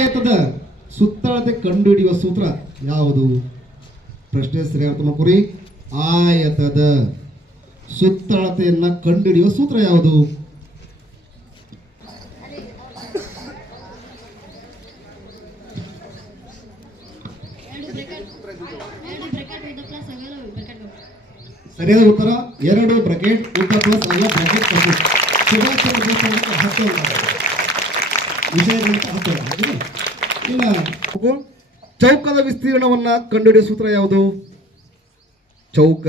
ಆಯತದ ಸುತ್ತಳತೆ ಕಂಡುಹಿಡಿಯುವ ಸೂತ್ರ ಯಾವುದು? ಪ್ರಶ್ನೆ ಸರಿಯಾದ ನೋಡ್ಕೊರಿ ಆಯತದ ಸುತ್ತಳತೆಯನ್ನ ಕಂಡುಹಿಡಿಯುವ ಸೂತ್ರ ಯಾವುದು? ಸರಿಯಾದ ಉತ್ತರ? ಎರಡು ಬ್ರಕೆಟ್, ಉತ್ತರ ಪ್ಲಸ್ ಅಲ್ಲ ಬ್ರಕೆಟ್ ಹತ್ತು ಇಲ್ಲ. ಚೌಕದ ವಿಸ್ತೀರ್ಣವನ್ನು ಕಂಡುಹಿಡಿಯುವ ಸೂತ್ರ ಯಾವುದು? ಚೌಕ.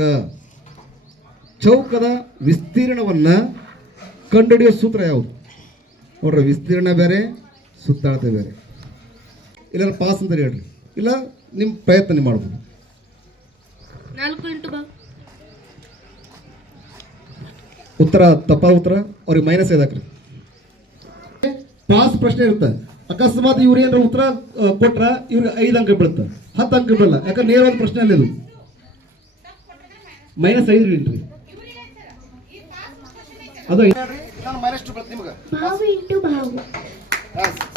ಚೌಕದ ವಿಸ್ತೀರ್ಣವನ್ನು ಕಂಡುಹಿಡಿಯುವ ಸೂತ್ರ ಯಾವುದು? ನೋಡ್ರಿ ವಿಸ್ತೀರ್ಣ ಬೇರೆ ಸುತ್ತಾಳತೆ ಬೇರೆ. ಇಲ್ಲ ಪಾಸ್ ಅಂತ ಹೇಳ್ರಿ. ಇಲ್ಲ ನಿಮ್ಮ ಪ್ರಯತ್ನ ನೀವು ಮಾಡ್ಬೋದು. ನಾಲ್ಕು ಇಂಟು ಉತ್ತರ ತಪ್ಪ ಉತ್ತರ ಅವ್ರಿಗೆ ಮೈನಸ್ ಐದಾಕ್ರಿ ಪಾಸ್ ಪ್ರಶ್ನೆ ಇರುತ್ತೆ. ಅಕಸ್ಮಾತ್ ಇವ್ರು ಏನಾರ ಉತ್ತರ ಕೊಟ್ರ ಇವ್ರಿಗೆ ಐದು ಅಂಕ ಬೀಳುತ್ತೆ. ಹತ್ತು ಅಂಕ ಬೀಳಲ್ಲ. ಯಾಕಂದ್ರೆ ನೇರವಾದ ಪ್ರಶ್ನೆ ಅಲ್ಲ ಇದು. ಮೈನಸ್ ಐದು ಇಲ್ರಿ ಅದು ಬಾವು ಇಂಟು ಬಾವು.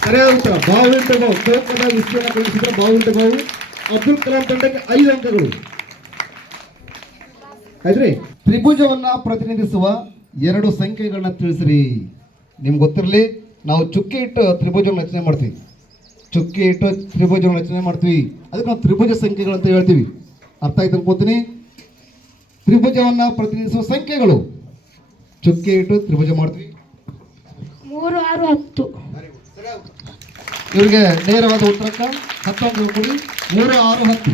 ಸರಿಯಾದ ಉತ್ತರ. ಬಾವು ಇಂಟು ಬಾವು. ಚೌಕದ ಕಳಿಸಿದ್ರೆ ಬಾವು ಇಂಟು ಬಾವು. ಅಬ್ದುಲ್ ಕಲಾಂ ತಂಡಕ್ಕೆ ಐದು ಅಂಕಗಳು. ಆಯ್ತ್ರಿ? ತ್ರಿಭುಜವನ್ನ ಪ್ರತಿನಿಧಿಸುವ ಎರಡು ಸಂಖ್ಯೆಗಳನ್ನ ತಿಳಿಸ್ರಿ. ನಿಮ್ಗೆ ಗೊತ್ತಿರಲಿ? ನಾವು ಚುಕ್ಕೆ ಇಟ್ಟು ತ್ರಿಭುಜವನ್ನು ರಚನೆ ಮಾಡ್ತೀವಿ. ಚುಕ್ಕೆ ಇಟ್ಟು ತ್ರಿಭುಜವನ್ನು ರಚನೆ ಮಾಡ್ತೀವಿ. ಅದಕ್ಕೆ ನಾವು ತ್ರಿಭುಜ ಸಂಖ್ಯೆಗಳಂತ ಹೇಳ್ತೀವಿ. ಅರ್ಥ ಆಯ್ತು ಅನ್ಕೋತೀನಿ? ತ್ರಿಭುಜವನ್ನು ಪ್ರತಿನಿಧಿಸುವ ಸಂಖ್ಯೆಗಳು. ಚುಕ್ಕೆ ಇಟ್ಟು ತ್ರಿಭುಜ ಮಾಡ್ತೀವಿ. ಮೂರು ಆರು ಹತ್ತು. ಇವರಿಗೆ ನೇರವಾದ ಉತ್ತರಕ್ಕೆ ಹತ್ತೊಂದು ಕೊಡಿ. ಮೂರು ಆರು ಹತ್ತು.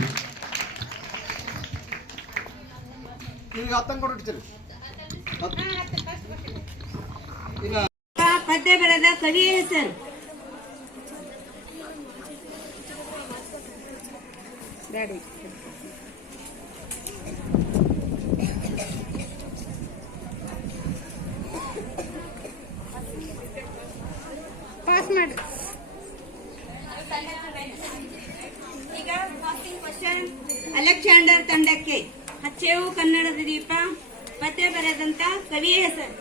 ಈಗ ಹತ್ತಂಗ್ ಕೊಡ್ತೀರಿ ಪದ್ಯ ಕವಿಯ ಹೆಸರು ಪಾಸ್ ಮಾಡಿ. ಈಗ ಕ್ವಶನ್ ಅಲೆಕ್ಸಾಂಡರ್ ತಂಡಕ್ಕೆ ಹಚ್ಚೇವು ಕನ್ನಡದ ದೀಪ. ಪತ್ತೆ ಬರೆದಂತ ಕವಿಯ ಹೆಸರು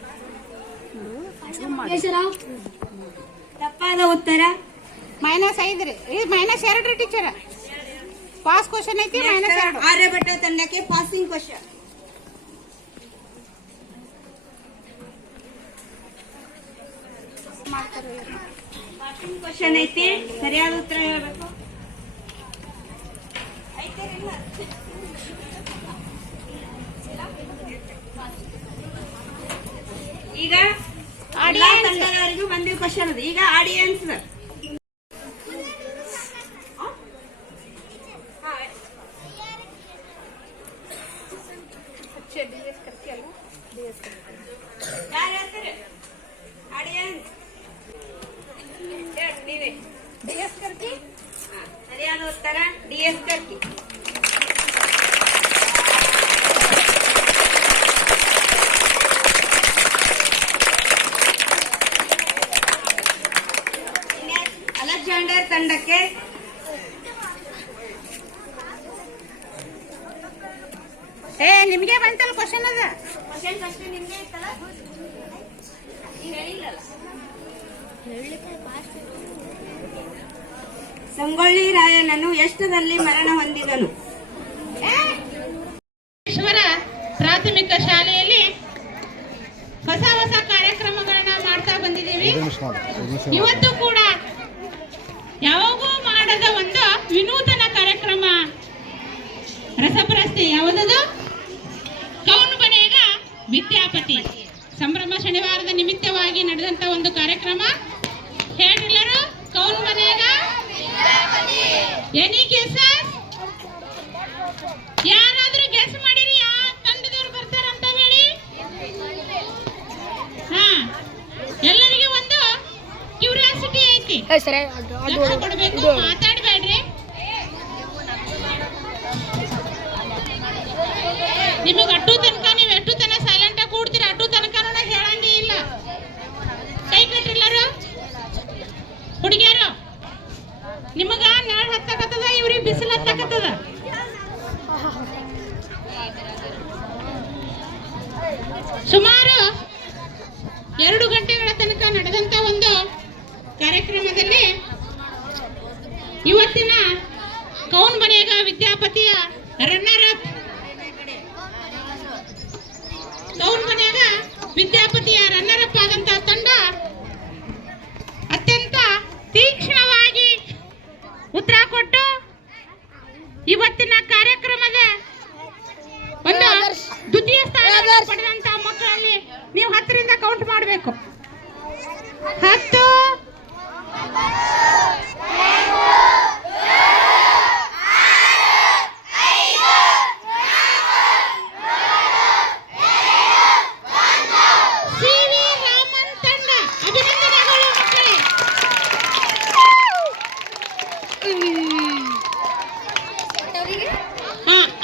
ತಪ್ಪಾದ ಉತ್ತರ? ಮೈನಸ್ ರೀ. ಇದು ಮೈನಸ್ ಎರಡ್ರಿ ಟೀಚರ್ ಪಾಸ್ ಕ್ವಶನ್ ಐತಿ ಮೈನಸ್ ಎರಡು. ಆರ್ಯಭಟ್ಟ ತಂಡಕ್ಕೆ ಪಾಸಿಂಗ್ ಕ್ವಶನ್ ಪಾಸಿಂಗ್ ಕ್ವಶನ್ ಐತಿ. ಸರಿಯಾದ ಉತ್ತರ ಹೇಳ್ಬೇಕು? ಈಗ. ತಂಡದವರಿಗೂ ಬಂದಿವ್ ಕ್ವಶನ್ ಅದು. ಈಗ ಆಡಿಯನ್ಸ್ ಆಡಿಯನ್ಸ್ ನೀವೇ. D S Karki? ಹಾ, ಸರಿಯಾದ ಉತ್ತರ. ಡಿ ಎಸ್ ಕರ್ಕಿ ಅಲೆಕ್ಸಾಂಡರ್ ತಂಡಕ್ಕೆ ಏ ನಿಮ್ಗೆ ಬಂತಲ್ಲ ಕ್ವಶನ್ ಅದ? ಕ್ವಶನ್ ಫಸ್ಟ್ ನಿಮ್ಗೆ ಇತ್ತಲ್ಲ? ನೀವು ಹೇಳಿಲ್ಲಲ್ಲ ಸಂಗೊಳ್ಳಿ ರಾಯನನ್ನು ಎಷ್ಟರಲ್ಲಿ ಮರಣ ಹೊಂದಿದನು? ಈಶ್ವರ ಪ್ರಾಥಮಿಕ ಶಾಲೆಯಲ್ಲಿ ಹೊಸ ಹೊಸ ಕಾರ್ಯಕ್ರಮಗಳನ್ನ ಮಾಡ್ತಾ ಬಂದಿದ್ದೀವಿ. ಇವತ್ತು ಕೂಡ ಎನಿ ಕೇಸಸ್ ಯಾರಾದ್ರೂ ಗೆಸ್ ಮಾಡಿರಿ? ಯಾವ ತಂಡದವ್ರು ಬರ್ತಾರಂತ ಹೇಳಿ? ಹಾ. ಎಲ್ಲರಿಗೆ ಒಂದು ಕ್ಯೂರಿಯಾಸಿಟಿ ಐತಿ. ಕೊಡ್ಬೇಕು ಮಾತಾಡ್ಬೇಡ್ರಿ. ನಿಮಗೆ ಅಟ್ಟು ತನಕ ನಿಮಗ ನಾಳ್ ಹತ್ತಕತ್ತದ, ಇವ್ರಿಗೆ ಬಿಸಿಲು ಹತ್ತಕತ್ತದ? ಸುಮಾರು ಎರಡು ಗಂಟೆಗಳ ತನಕ ನಡೆದಂತ ಒಂದು ಕಾರ್ಯಕ್ರಮದಲ್ಲಿ ಇವತ್ತಿನ ಕೌನ್ ಮನೆಯಾಗ ವಿದ್ಯಾಪತಿಯ ರನ್ನರ್ ಅಪ್ ಕೌನ್ ಮನೆಯಾಗ ವಿದ್ಯಾಪತಿಯ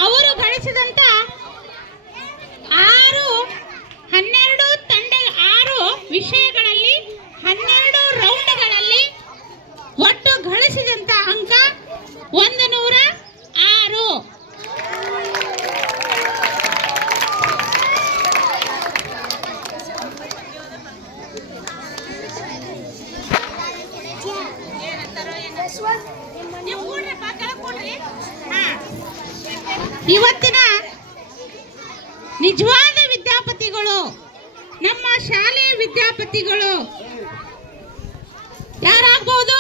ಅವರು ಗಳಿಸಿದಂತ ಆರು ಹನ್ನೆರಡು ತಂಡ ಆರು ವಿಷಯಗಳಲ್ಲಿ ಹನ್ನೆರಡು ರೌಂಡ್ಗಳಲ್ಲಿ ಒಟ್ಟು ಗಳಿಸಿದಂತ ಅಂಕ ಒಂದು ಇವತ್ತಿನ ನಿಜವಾದ ವಿದ್ಯಾಪತಿಗಳು ನಮ್ಮ ಶಾಲೆಯ ವಿದ್ಯಾಪತಿಗಳು. ಯಾರಾಗಬಹುದು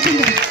Thank you.